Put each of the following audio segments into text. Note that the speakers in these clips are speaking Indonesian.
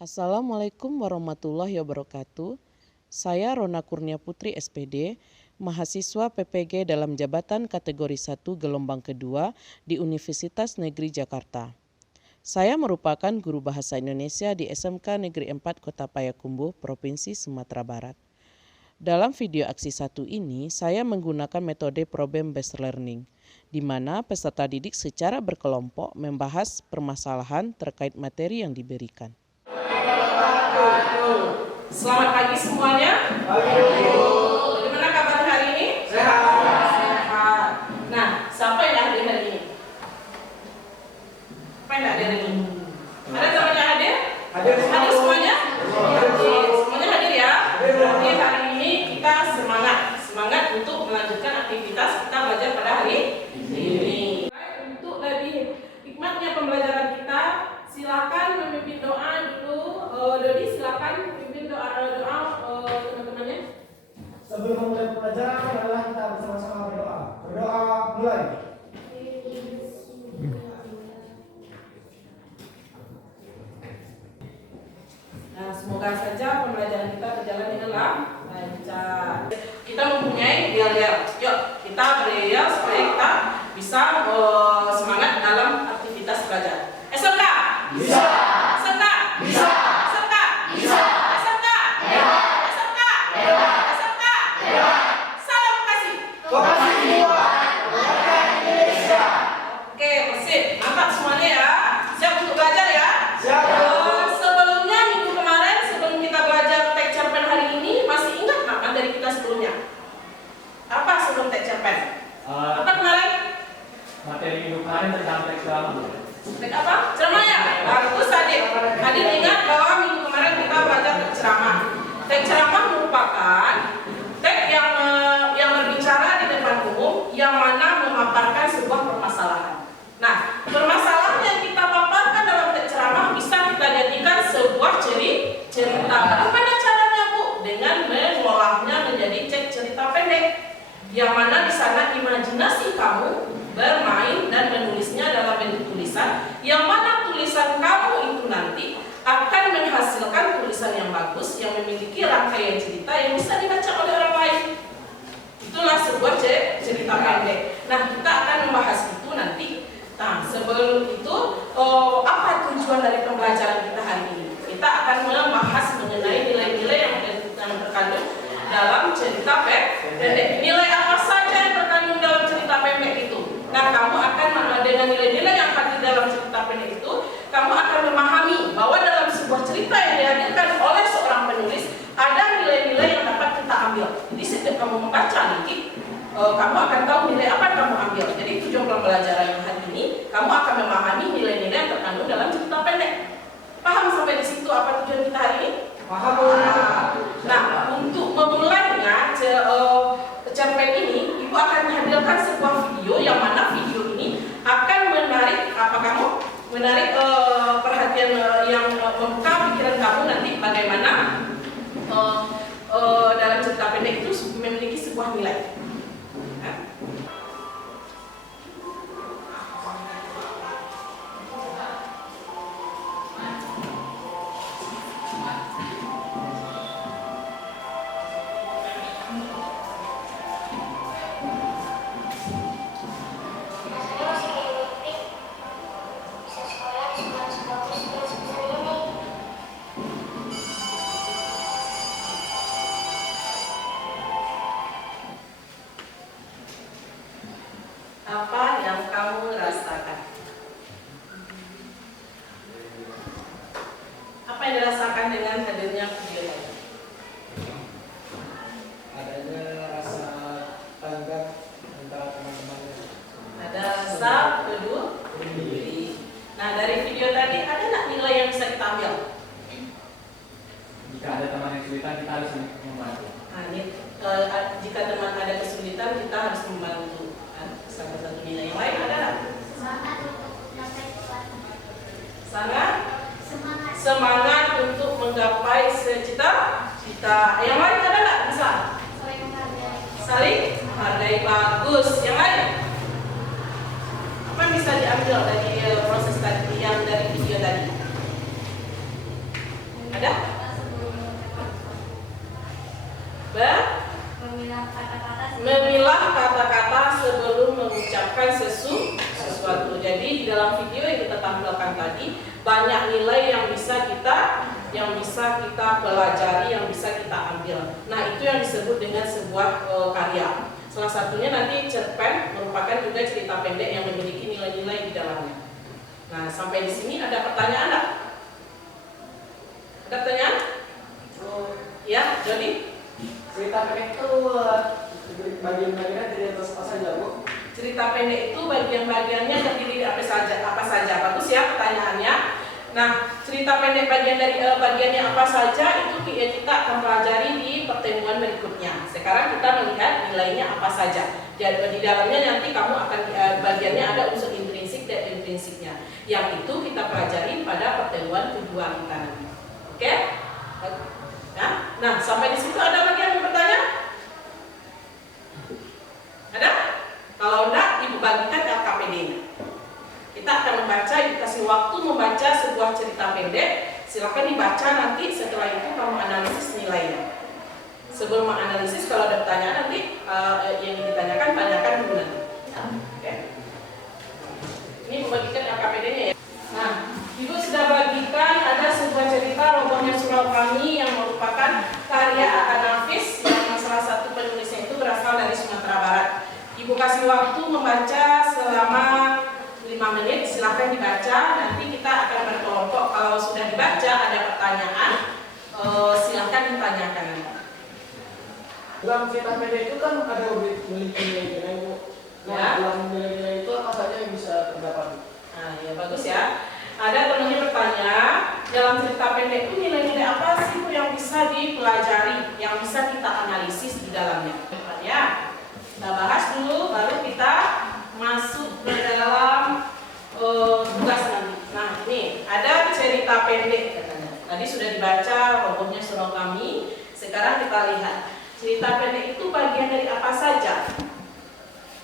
Assalamualaikum warahmatullahi wabarakatuh. Saya Rona Kurnia Putri SPD, mahasiswa PPG dalam jabatan kategori 1 gelombang kedua di Universitas Negeri Jakarta. Saya merupakan guru bahasa Indonesia di SMK Negeri 4 Kota Payakumbuh, Provinsi Sumatera Barat. Dalam video aksi 1 ini, saya menggunakan metode problem based learning, di mana peserta didik secara berkelompok membahas permasalahan terkait materi yang diberikan. Selamat pagi semuanya. Bagaimana kabar hari ini? Sehat. Nah, siapa yang hadir hari ini? Siapa yang hadir hari ini? Ada temannya hadir? Hadir semuanya? Hadir. Semuanya hadir ya? Jadi hari ini kita semangat untuk melanjutkan aktivitas kita belajar pada hari ini. Untuk lebih hikmatnya pembelajaran kita, silakan memimpin doa dulu. Dodi, silakan pimpin doa teman-temannya. Sebelum mulai pelajaran adalah kita bersama-sama berdoa. Berdoa mulai. Nah, semoga saja pembelajaran kita berjalan dengan lancar. Kita mempunyai yel-yel. Yuk, kita beriel supaya kita bisa semangat dalam aktivitas belajar. SMK? Bisa. SMK? Bisa. Materi minggu kemarin tentang teks ceramah. Teks apa? Ceramah ya? Bagus Adit. Adit ingat bahwa minggu kemarin kita belajar teks ceramah. Teks ceramah merupakan teks yang berbicara di depan umum yang mana memaparkan sebuah permasalahan. Nah, permasalahan yang kita paparkan dalam teks ceramah bisa kita jadikan sebuah cerita. Bagaimana caranya, Bu? Dengan mengolahnya menjadi cerita pendek. Yang mana di sana imajinasi kamu bermain dan menulisnya dalam bentuk tulisan, yang mana tulisan kamu itu nanti akan menghasilkan tulisan yang bagus yang memiliki rangkaian cerita yang bisa dibaca oleh orang lain. Itulah sebuah cerita pendek. Nah, kita akan membahas itu nanti. Nah, sebelum itu apa tujuan dari pembelajaran kita hari ini? Kita akan membahas mengenai nilai-nilai yang terkandung dalam cerita pendek. Nilai apa saja yang terkandung dalam cerita pendek itu? Nah, kamu akan dengan nilai-nilai yang hadir dalam cerita pendek itu, kamu akan memahami bahwa dalam sebuah cerita yang dihadirkan oleh seorang penulis ada nilai-nilai yang dapat kita ambil. Jadi setiap kamu membaca nanti, kamu akan tahu nilai apa yang kamu ambil. Jadi tujuan pembelajaran yang hari ini, kamu akan memahami nilai-nilai yang terkandung dalam cerita pendek. Paham sampai di situ apa tujuan kita hari ini? Paham. Nah, untuk memulainya cerpen ini, Ibu akan menghadirkan sebuah video yang mana video ini akan menarik perhatian yang membuka pikiran kamu nanti bagaimana dalam cerita pendek itu memiliki sebuah nilai. Apa yang kamu rasakan? Apa yang dirasakan dengan hadirnya video tadi? Adanya rasa tanggap antara teman-temannya. Ada rasa peduli. Nah, dari video tadi ada nggak nilai yang bisa kita ambil? Jika ada teman yang kesulitan, kita harus membantu. Nah, jika teman ada kesulitan, kita harus membantu. Salah satu nilai yang lain adalah semangat untuk menggapai cita-cita. Yang lain ada nggak? Bisa saling menghargai. Bagus. Yang lain apa yang bisa diambil dari proses tadi yang dari video tadi? Ada? Memilah kata-kata sebelum mengucapkan sesuatu. Jadi di dalam video yang kita tampilkan tadi banyak nilai yang bisa kita pelajari, yang bisa kita ambil. Nah, itu yang disebut dengan sebuah karya. Salah satunya nanti cerpen merupakan juga cerita pendek yang memiliki nilai-nilai di dalamnya. Nah, sampai di sini ada pertanyaan enggak? Ada pertanyaan? Ya, Jody? Cerita pendek itu bagian-bagiannya dari atas apa saja, Bu? Cerita pendek itu bagian-bagiannya terdiri dari apa saja. Bagus ya pertanyaannya. Nah, cerita pendek bagiannya apa saja itu kita akan pelajari di pertemuan berikutnya. Sekarang kita melihat nilainya apa saja. Jadi di dalamnya nanti kamu akan bagiannya ada unsur intrinsik dan intrinsiknya. Yang itu kita pelajari pada pertemuan kedua kita nanti. Oke? Nah, sampai di situ ada lagi yang mau bertanya? Ada? Kalau enggak, Ibu bagikan LKPD-nya. Kita akan membaca, dikasih waktu membaca sebuah cerita pendek. Silakan dibaca nanti, setelah itu kamu analisis nilainya. Sebelum menganalisis, kalau ada pertanyaan nanti yang ditanyakan, tanyakan dulu nanti. Oke. Ini membagikan LKPD-nya ya. Nah, Ibu sudah bagikan ada sebuah cerita robohnya surau kami yang merupakan karya Akan Nafis yang salah satu penulisnya itu berasal dari Sumatera Barat. Ibu kasih waktu membaca selama 5 menit, silahkan dibaca. Nanti kita akan berkelompok. Kalau sudah dibaca ada pertanyaan, silahkan ditanyakan. Dalam cerita pendek itu kan ada memiliki nilai-nilai, Bu. Nah, Ya. dalam nilai-nilai itu apa saja yang bisa terdapat? Nah, ya bagus ya. Ada temannya bertanya, dalam cerita pendek itu nilai-nilai apa sih Bu yang bisa dipelajari, yang bisa kita analisis di dalamnya? Ya, kita bahas dulu, baru kita masuk ke dalam tugas nanti. Nah, ini ada cerita pendek katanya. Tadi sudah dibaca robohnya surau kami. Sekarang kita lihat cerita pendek itu bagian dari apa saja.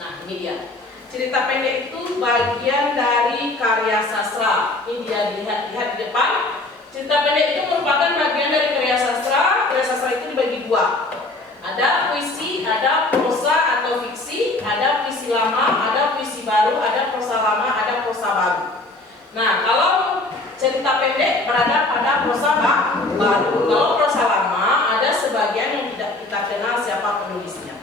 Nah, ini dia. Cerita pendek itu bagian dari karya sastra. Ini dia, lihat di depan. Cerita pendek itu merupakan bagian dari karya sastra. Karya sastra itu dibagi dua. Ada puisi, ada prosa atau fiksi, ada puisi lama, ada puisi baru, ada prosa lama, ada prosa baru. Nah, kalau cerita pendek berada pada prosa baru. Kalau prosa lama ada sebagian yang tidak kita kenal siapa penulisnya.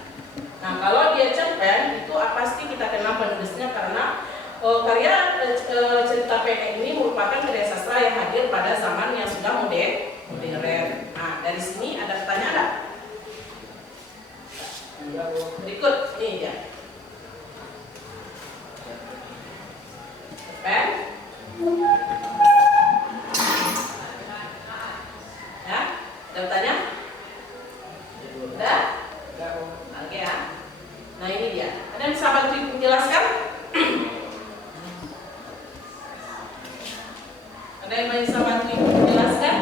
Nah, kalau dia cerpen itu pasti kita kenal penulisnya karena karya cerita pendek ini merupakan karya sastra yang hadir pada zaman yang sudah modern. Nah, dari sini ada pertanyaan enggak? Berikut, ini dia. Cerpen. Ya, ada pertanyaan? Udah? Oke ya. Nah, ini dia. Ada yang bisa bantu Ibu menjelaskan? Ada yang bisa bantu Ibu menjelaskan?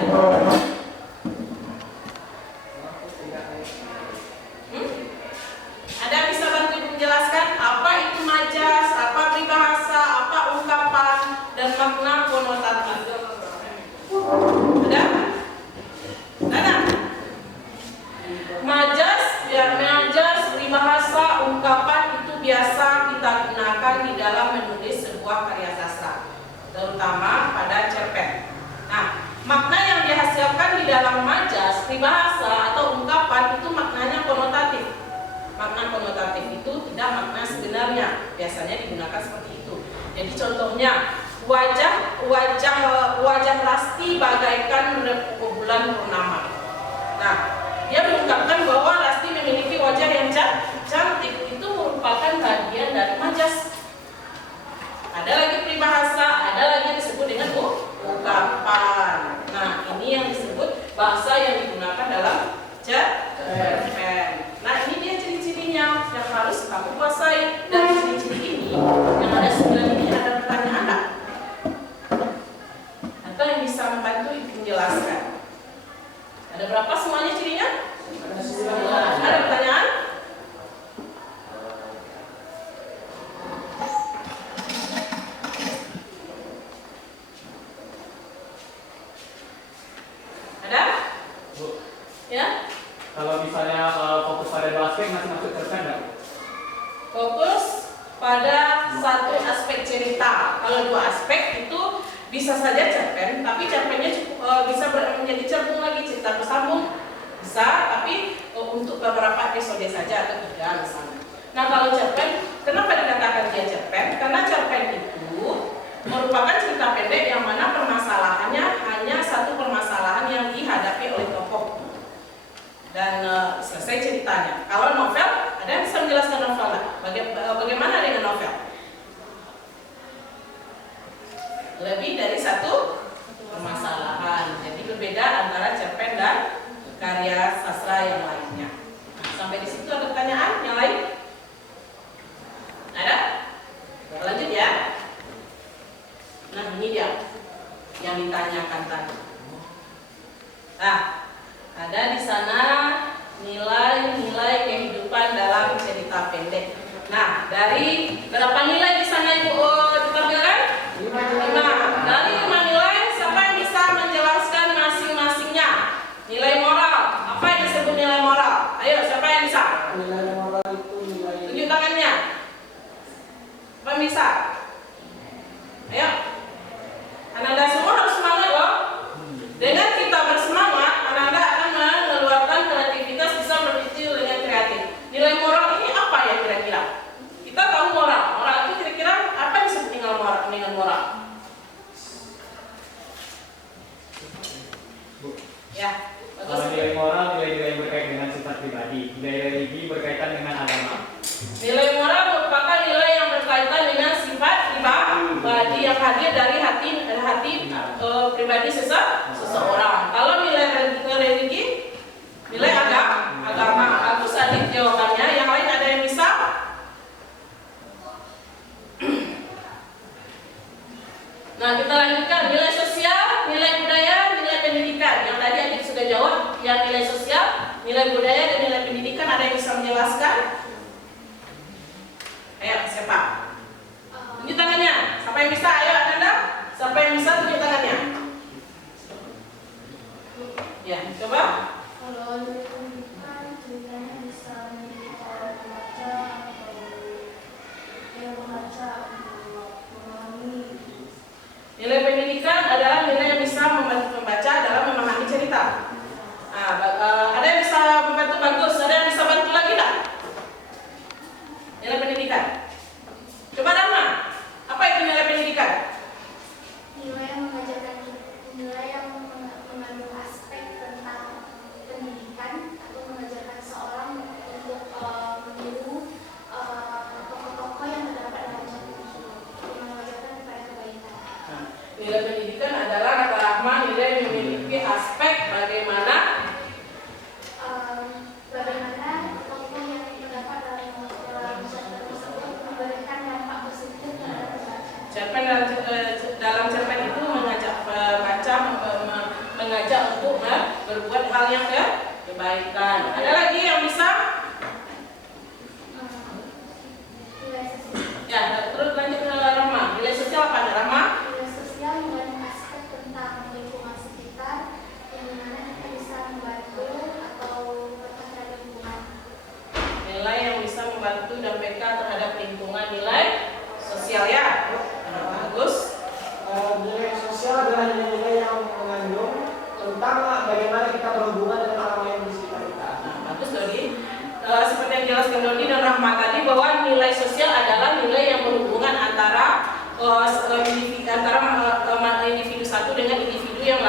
Ada yang bisa bantu Ibu menjelaskan apa itu majas, apa peribahasa, apa ungkapan, dan makna konotatif? Ada? Ada? Majas, peribahasa, ungkapan itu biasa kita gunakan di dalam menulis sebuah karya sastra, terutama pada cerpen. Nah, makna yang dihasilkan di dalam majas, peribahasa atau ungkapan itu maknanya konotatif. Makna konotatif itu tidak makna sebenarnya, biasanya digunakan seperti itu. Jadi contohnya wajah Rasti bagaikan bulan purnama. Nah, dia mengungkapkan bahwa Rasti memiliki wajah yang cantik, itu merupakan bagian dari majas. Ada lagi peribahasa, ada lagi yang disebut dengan ungkapan. Nah, ini yang disebut bahasa yang digunakan dalam cerpen. Nah, ini dia ciri-cirinya yang harus kamu kuasai. Dari ciri-ciri ini, yang ada 9 ini ada pertanyaan enggak? Atau yang bisa membantu Ibu menjelaskan? Ada berapa semuanya cirinya? Ada pertanyaan? Ada Ya, Kalau misalnya fokus pada dua aspek masih masuk cerpen nggak? fokus pada satu aspek cerita. Kalau dua aspek itu bisa saja cerpen, tapi cerpennya bisa menjadi cerpen lagi, cerita bersambung bisa, tapi untuk beberapa episode saja atau 3 misalnya. Nah, kalau cerpen, kenapa dikatakan dia cerpen? Karena cerpen itu merupakan cerita pendek yang mana permasalahannya hanya satu permasalahan yang dihadapi oleh tokoh dan selesai ceritanya. Kalau novel, ada yang bisa menjelaskan novel nggak? Bagaimana dengan novel? Lebih dari satu permasalahan. Jadi berbeda antara cerpen dan karya sastra yang lainnya. Nah, sampai di situ ada pertanyaan yang lain? Ada? Lanjut ya. Nah, ini dia yang ditanyakan tadi. Nah, ada di sana nilai-nilai kehidupan dalam cerita pendek. Nah, dari berapa nilai di sana Ibu ditampilkan? 5. Dari 5 nilai, siapa yang bisa menjelaskan masing-masingnya? Nilai moral. Apa yang disebut nilai moral? Ayo, siapa yang bisa? Nilai moral itu nilai. Tunjuk tangannya. Siapa yang bisa? Ayo. Ananda semua harus semangat loh. Dengan kita bersemangat, Ananda akan mengeluarkan kreativitas, bisa berpikir dengan kreatif. Nilai moral ini apa ya kira-kira? Kita tahu moral. Moral itu kira-kira apa yang disebut dengan moral? Ya, Kalau nilai moral, nilai-nilai yang berkaitan dengan sifat pribadi. Nilai religi berkaitan dengan agama. Nilai moral merupakan nilai yang berkaitan dengan sifat pribadi yang hadir dari hati pribadi seseorang. Kalau nilai religi, nilai agama. Bagus Adit jawabannya. Yang lain ada yang bisa? Nah, kita lanjutkan. Nilai sosial, nilai budaya, nilai pendidikan. Yang tadi Adit sudah jawab. Yang nilai sosial, nilai budaya, dan nilai pendidikan. Ada yang bisa menjelaskan? Ayo, siapa? Tunjuk tangannya. Siapa yang bisa? Ayo, Ananda. Siapa yang bisa tunjuk tangannya? Ya, coba. Kalau nilai pendidikan ceritanya bisa menjadi orang pembaca atau yang membaca untuk memahami. Nilai pendidikan adalah nilai yang bisa membantu pembaca dalam memahami cerita. Nah, ada yang bisa membantu bagus, ada yang bisa bantu lagi tak? Nilai pendidikan. Coba Dharma, apa itu nilai pendidikan? Nilai yang mengajarkan, nilai yang mengandung aspek tentang pendidikan atau mengajarkan seorang untuk meniru tokoh-tokoh yang terdapat dalam cerita tersebut, yang mengajarkan kepada kebaikan. Nah, nilai pendidikan adalah kata Rahma nilai yang memiliki aspek bagaimana tokoh yang terdapat dalam cerita tersebut memberikan dampak positif terhadap pembaca. cerpen dalam cerpen itu mengajak pembaca mengajak untuk berbuat hal yang kebaikan. Ada lagi yang bisa? Nilai sosial. Ya, terus lanjut ke Rahma. Nilai sosial apa ada Rahma? Nilai sosial mengandung aspek tentang lingkungan sekitar yang dimana kita bisa membantu atau terhadap lingkungan. Nilai yang bisa membantu dan PK terhadap lingkungan, nilai sosial ya. Bagus. Nilai sosial adalah nilai-nilai yang mengandung tentang bagaimana kita berhubungan dengan orang lain di sekitar kita. Nah, bagus Dodi. Seperti yang dijelaskan Dodi dan Rahma tadi bahwa nilai sosial adalah nilai yang berhubungan antara individu satu dengan individu yang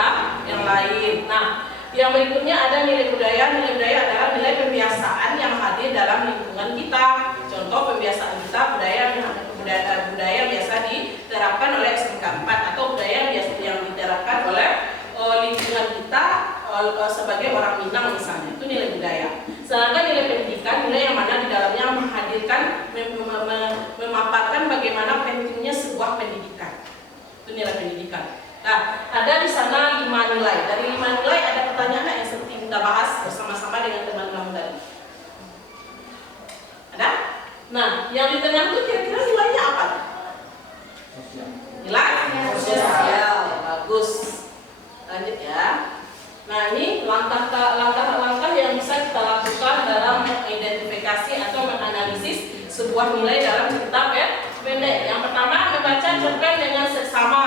lain. Nah, yang berikutnya ada nilai budaya. Nilai budaya adalah nilai pembiasaan yang hadir dalam lingkungan kita. Contoh pembiasaan kita budaya biasa diterapkan oleh SMK 4 atau budaya yang diterapkan oleh lingkungan kita sebagai orang Minang misalnya. Itu nilai budaya. Sedangkan nilai pendidikan, nilai yang mana di dalamnya menghadirkan memaparkan bagaimana pentingnya sebuah pendidikan. Itu nilai pendidikan. Nah, ada di sana 5 nilai. Dari 5 nilai ada pertanyaan yang seperti kita bahas bersama-sama dengan teman-teman tadi. Ada? Nah, yang di tengah itu kira-kira nilainya apa? Nilai sosial. Bagus. Lanjut ya. Nah, ini langkah-langkah yang bisa kita lakukan dalam mengidentifikasi atau menganalisis sebuah nilai dalam cerita pendek. Yang pertama, membaca cerpen dengan seksama.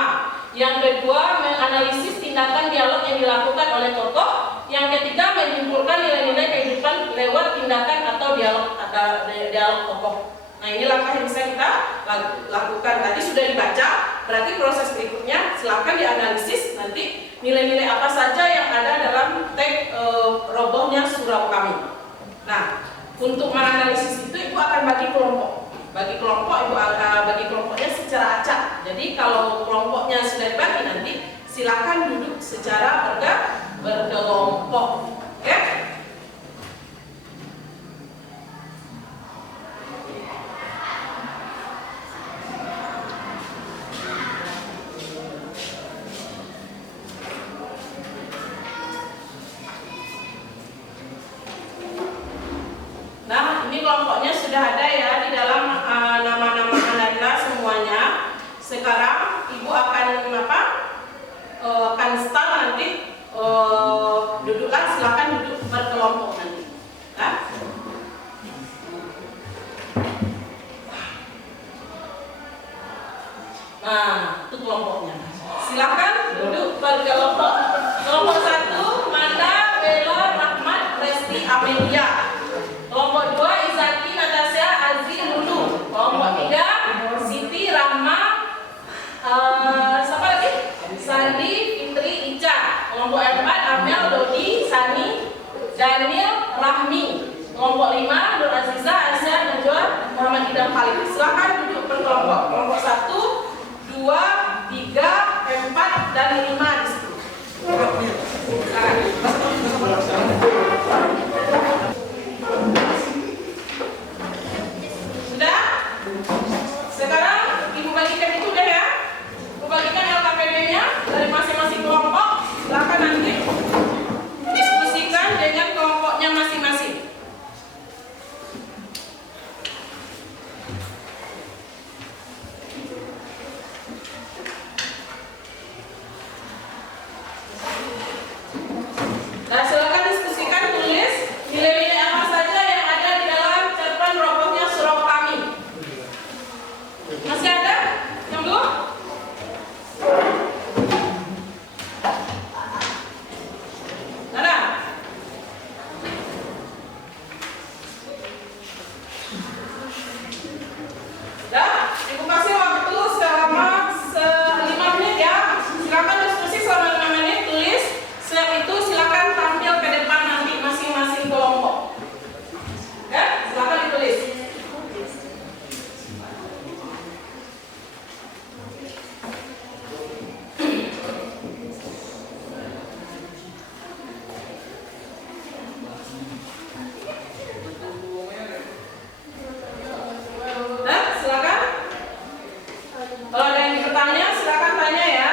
Yang kedua, menganalisis tindakan dialog yang dilakukan oleh tokoh. Yang ketiga, menyimpulkan nilai-nilai kehidupan lewat tindakan atau dialog tokoh. Nah, ini langkah yang bisa kita lakukan. Tadi sudah dibaca, berarti proses berikutnya silakan dianalisis nanti nilai-nilai apa saja yang ada dalam teks robohnya surau kami. Nah, untuk menganalisis itu Ibu akan bagi kelompok. Bagi kelompok, Ibu bagi kelompoknya secara acak. Jadi kalau kelompoknya sudah dibagi nanti silakan duduk secara berkelompok. Oke? Nah, ini kelompoknya sudah ada ya di dalam nama-nama Anda semuanya. Sekarang Ibu akan akan start nanti duduklah, silakan duduk berkelompok nanti. Nah, itu kelompoknya. Silakan duduk berkelompok. Kelompok 1, Manda, Bella, Rahmat, Resti, Amelia. Kelompok 2, Izaki, Natasha, Azi, Lulu. Kelompok 3, Siti, Rahma, siapa lagi? Sandi, Fitri, Ica. Kelompok 4, Amel, Dodi, Sani, Daniel, Rahmi. Kelompok 5, Nur Aziza, Asya, Najwa, Muhammad Idam Khalid. Silakan duduk berkelompok. Kelompok 1, 2, 3, 4, dan 5 di situ. Sudah? Sekarang Ibu bagikan itu udah ya. Ibu bagikan LKPD-nya dari masing-masing kelompok. Silakan nanti diskusikan dengan kelompoknya masing-masing. Nah, silakan diskusikan, tulis nilai-nilai apa saja yang ada di dalam cerpen robohnya surau kami. Masih ada yang belum? Ada? Sudah? Ibu kasih waktu selama 5 menit ya. Silakan diskusi selama 5 menit, tulis. Setelah itu silakan tampil ke depan nanti masing-masing kelompok. Ya, silakan ditulis. Nah, silakan. Kalau ada yang bertanya, silakan tanya ya.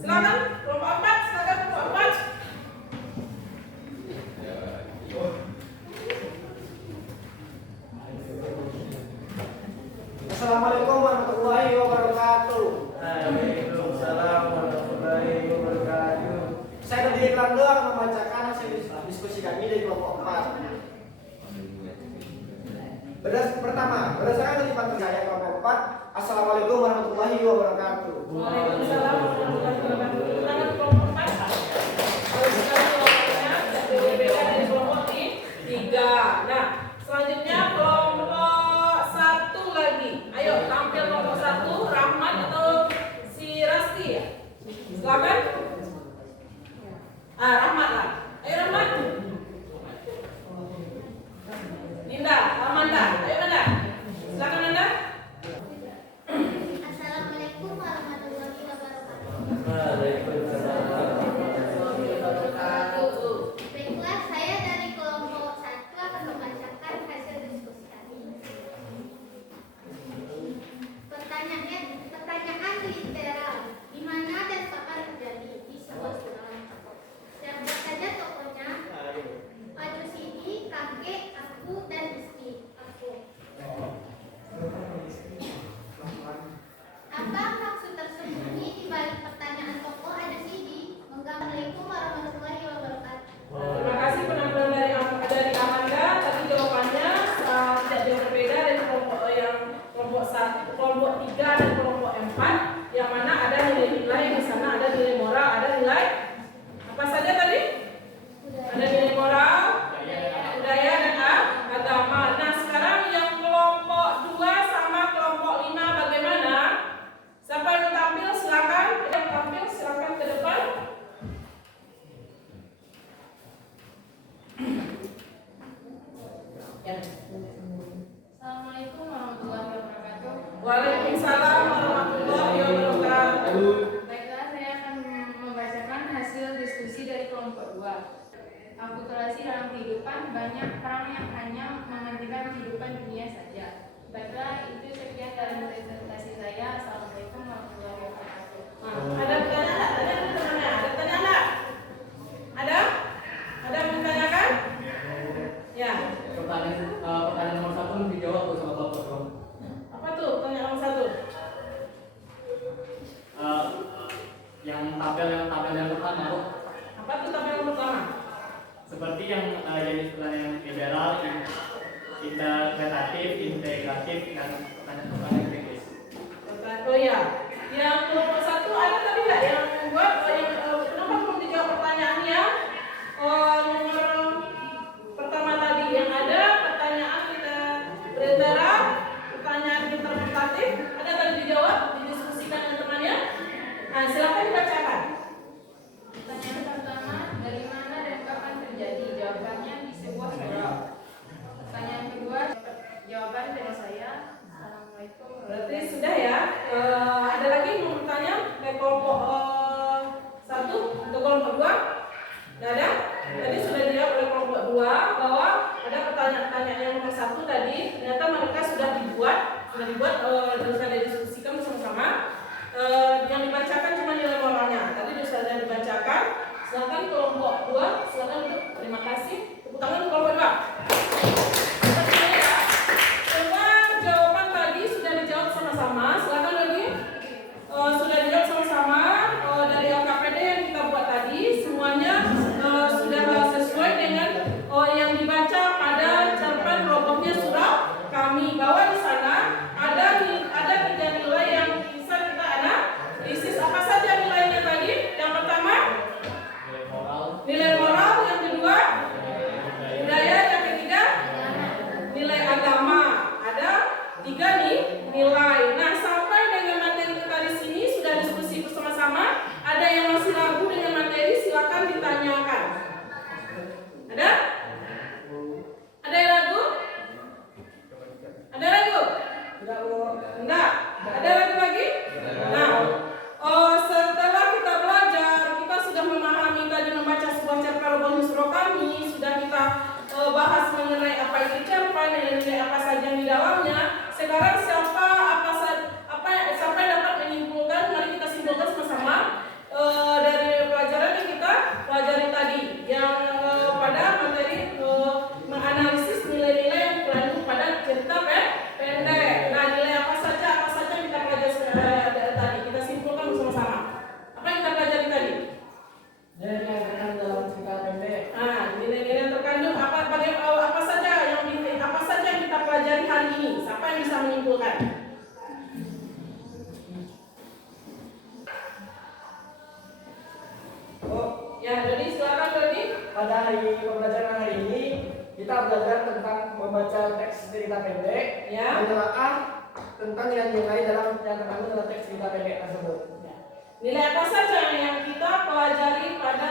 Silakan kelompok 4, silakan kelompok 4. Assalamualaikum warahmatullahi wabarakatuh. Waalaikumsalam warahmatullahi wabarakatuh. Saya dari Irlanda akan membacakan hasil diskusi kami dari kelompok 4. Berdasarkan kelimatan saya kelompok 4. Assalamualaikum warahmatullahi wabarakatuh. Waalaikumsalam warahmatullahi wabarakatuh. Silakan kelompok 4. Kalau sekali kelompoknya berbeda dari kelompok 3. Nah, selanjutnya kelompok 1 lagi. Ayo tampil kelompok 1, Rahmat atau si Rasti ya? Silakan. Rahmat lah. Ayo Rahmat. Ninda, Amanda. Ayo Amanda. Silakan Anda. Waalaikumsalam warahmatullahi wabarakatuh. Baiklah, saya akan membacakan hasil diskusi dari kelompok 2. Akulturasi dalam kehidupan, banyak orang yang hanya mementingkan kehidupan dunia saja. Baiklah, itu sekian dari presentasi saya. Assalamualaikum warahmatullahi wabarakatuh. Ada pertanyaan? Ada pertanyaan? Ada? Ada yang ditanyakan? Ya. Pertanyaan nomor 1 belum dijawab tuh sama kelompok dua. Apa tuh pertanyaan nomor 1? Yang tabel yang pertama tuh. Apa tuh tabel yang pertama? Seperti yang jenis pertanyaan federal, interpretatif, integratif, dan pertanyaan kritis. Oh ya, yang kelompok 1 ada tadi nggak yang membuat kenapa belum dijawab pertanyaannya? Nomor pertama tadi yang ada pertanyaan federal, pertanyaan interpretatif, ada tadi dijawab, didiskusikan dengan temannya. Nah, silakan dibacakan. Pertanyaan pertama, dari mana dan kapan terjadi? Jawabannya di sebuah surau. Pertanyaan kedua, jawaban dari saya. Assalamualaikum. Berarti sudah ya. Ada lagi yang mau bertanya ke kelompok 1 ke kelompok 2? Tidak ada? Tadi sudah dijawab oleh kelompok 2 bahwa ada pertanyaan-pertanyaan yang nomor 1 tadi ternyata mereka sudah dibuat dan sudah didiskusikan bersama-sama. Yang dibacakan cuma nilai moralnya. Tadi sudah dibacakan. Silakan kelompok 2, silakan untuk terima kasih. Tepuk tangan untuk kelompok 2. Semua jawaban tadi sudah dijawab sama-sama. Silakan lagi. Sudah dijawab sama-sama dari LKPD yang kita buat tadi. Semuanya sudah sesuai dengan yang dibaca pada cerpen robohnya surau kami. Bahwa di sana ada 3 nilai yang bisa kita analisis. Apa saja nilainya tadi? Yang pertama nilai moral, yang kedua budaya, yang ketiga nilai agama. Ada 3 nih nilai. Nah, sampai dengan materi kita di sini sudah diskusi bersama-sama. Ada yang masih ragu dengan materi, silakan ditanyakan. Ada? Ada yang ragu? Ada ragu? Enggak. Ada ragu lagi? Nah, setelah kita belajar, kita sudah memahami tadi membaca sebuah cerpen robohnya surau kami, sudah kita bahas mengenai apa itu cerpen, nilai apa saja yang di dalamnya. Sekarang siapa yang dapat menyimpulkan? Mari kita simpulkan sama-sama dari pelajaran yang kita pelajari tadi, yang pada materi menganalisis nilai-nilai yang terkandung pada cerita pendek. Nah, nilai apa saja yang kita pelajari tadi? Kita simpulkan bersama-sama. Apa yang kita pelajari tadi? Nilai yang terkandung dalam cerita pendek. Nah, nilai-nilai yang terkandung apa saja yang kita pelajari hari ini? Siapa yang bisa menyimpulkan? Ya, Dodi, silakan Dodi. Pada pembelajaran hari ini kita belajar tentang membaca teks cerita pendek, Ya. menelaah tentang nilai-nilai dalam yang terkandung dalam teks cerita pendek tersebut. Nilai apa saja yang kita pelajari pada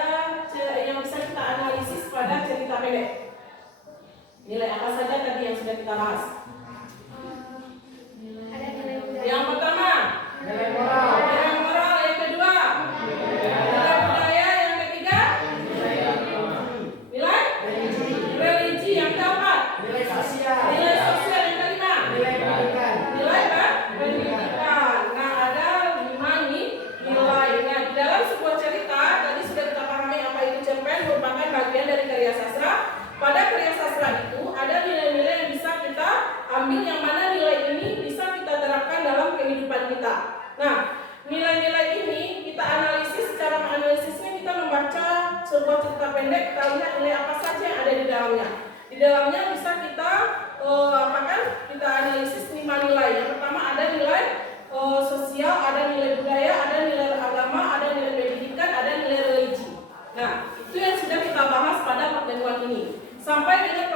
yang bisa kita analisis pada cerita pendek? Nilai apa saja tadi yang sudah kita bahas? Ada nilai budaya. Yang pertama, Nilai moral, nilai moral. Yang kedua, nilai budaya. Yang ketiga, nilai religi. Yang keempat, nilai sosial, nilai sosial. Yang kelima, nilai pendidikan. nilai pendidikan. Nah, ada 5 nih nilai. Nah, di dalam sebuah cerita tadi sudah kita pahami apa itu cerpen, merupakan bagian dari karya sastra. Pada karya sastra itu ada nilai-nilai yang bisa kita ambil, yang mana nilai ini bisa kita terapkan dalam kehidupan kita. Nah, nilai-nilai ini kita analisis. Secara menganalisisnya kita membaca sebuah cerita pendek, kita lihat nilai apa saja yang ada di dalamnya. Di dalamnya bisa kita kita analisis 5 nilai. Yang pertama ada nilai sosial, ada nilai budaya, ada nilai agama, ada nilai pendidikan, ada nilai religi. Nah, itu yang sudah kita bahas pada pertemuan ini. Sampai dengan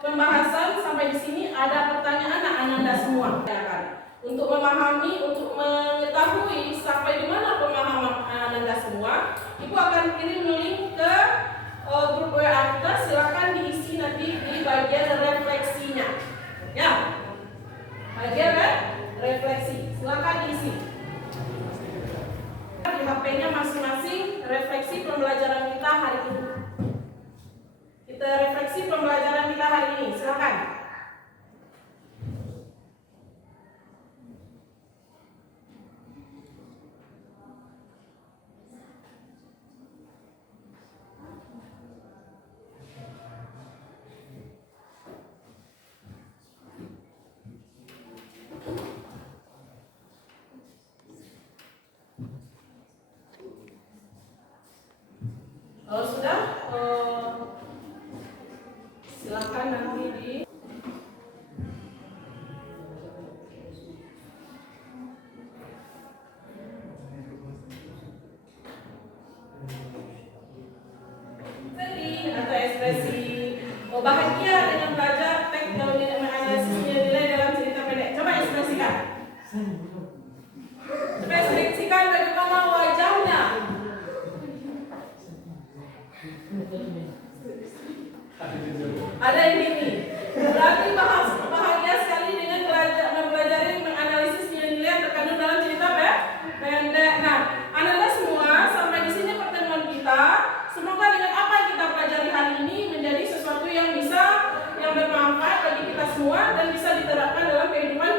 pembahasan sampai di sini ada pertanyaan Ananda semua. Untuk memahami, untuk mengetahui sampai di mana pemahaman Ananda semua, Ibu akan kirim link ke grup WA kita. Silakan diisi nanti di bagian refleksinya. Ya. Bagian refleksi, silakan diisi. Di HP-nya masing-masing refleksi pembelajaran kita hari ini. Kita refleksi pembelajaran kita hari ini, silakan. Kalau sudah, silakan nanti di sedih atau ekspresi bahagia dengan belajar teks menganalisis nilai dalam cerita pendek. Coba ekspresikan. Coba ekspresikan bagaimana wajahnya. Ada yang gini, berarti bahagia sekali dengan mempelajari menganalisis nilai-nilai yang terkandung dalam cerita pendek. Nah, anak-anak semua sampai di sini pertemuan kita. Semoga dengan apa yang kita pelajari hari ini menjadi sesuatu yang bermanfaat bagi kita semua dan bisa diterapkan dalam kehidupan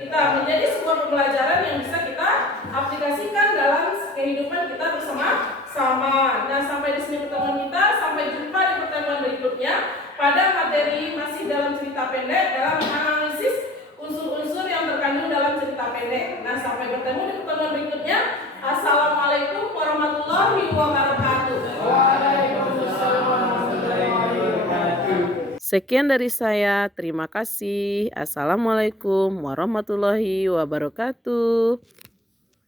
kita, menjadi sebuah pembelajaran yang bisa kita aplikasikan dalam kehidupan kita bersama-sama. Nah, sampai di sini pertemuan kita. Sampai jumpa di pertemuan berikutnya pada materi masih dalam cerita pendek dalam menganalisis unsur-unsur yang terkandung dalam cerita pendek. Nah, sampai bertemu di pertemuan berikutnya. Assalamualaikum warahmatullahi wabarakatuh. Sekian dari saya, terima kasih. Assalamualaikum warahmatullahi wabarakatuh.